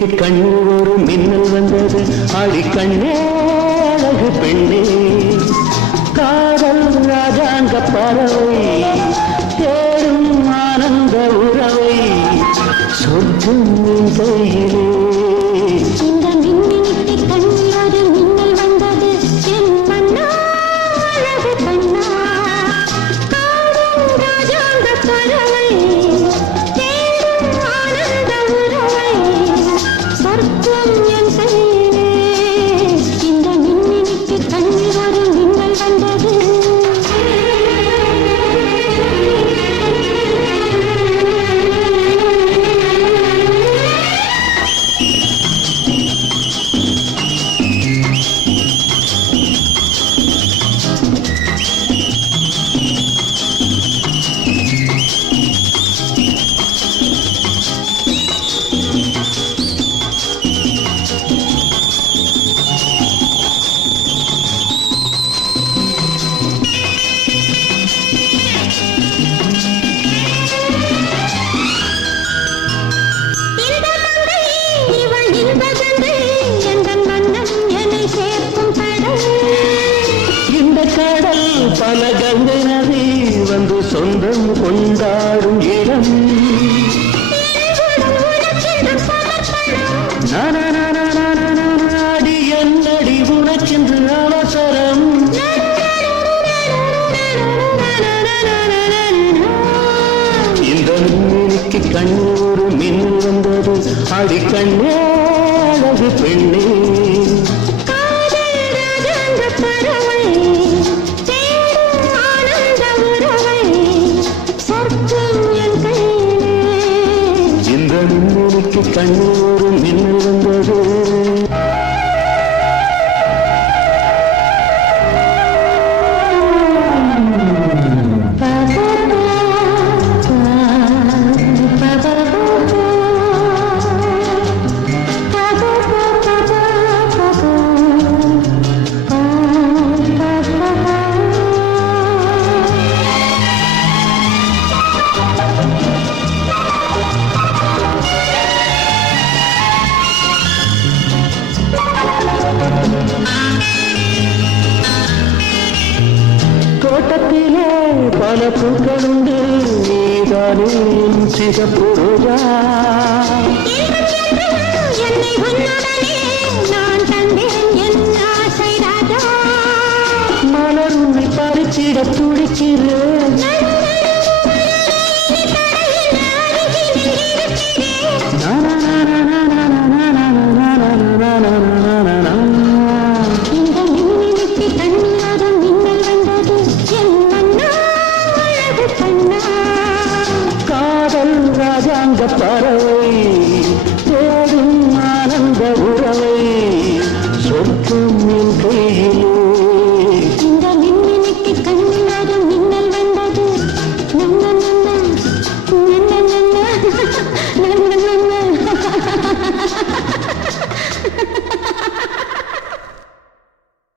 மின்மினிக்கு கண் ஒரு மின்னல் வந்தது. அழி கண்ணே அழகு பெண்ணே. காதல் ராஜாங்க பறவை. தேடும் ஆனந்த உறவை. சொர்க்கம் கையிலே பல கங்கை நதி வந்து சொந்தம் கொண்டாடும் இடம் நாடி என்னடி உனக்கென்று அவசரம் இந்த வந்தது. அடி கண்ணே. அழகு பெண்ணே. காதல் ராஜாங்க பறவை தோட்டத்திலே பல பூக்கள் உண்டு நீதானே சிகப்பு ரோஜா. மலர் உன்னை பறிச்சிட துடிக்கிறேன். பறவை தேடும் ஆனந்த உறவை சொர்க்கம்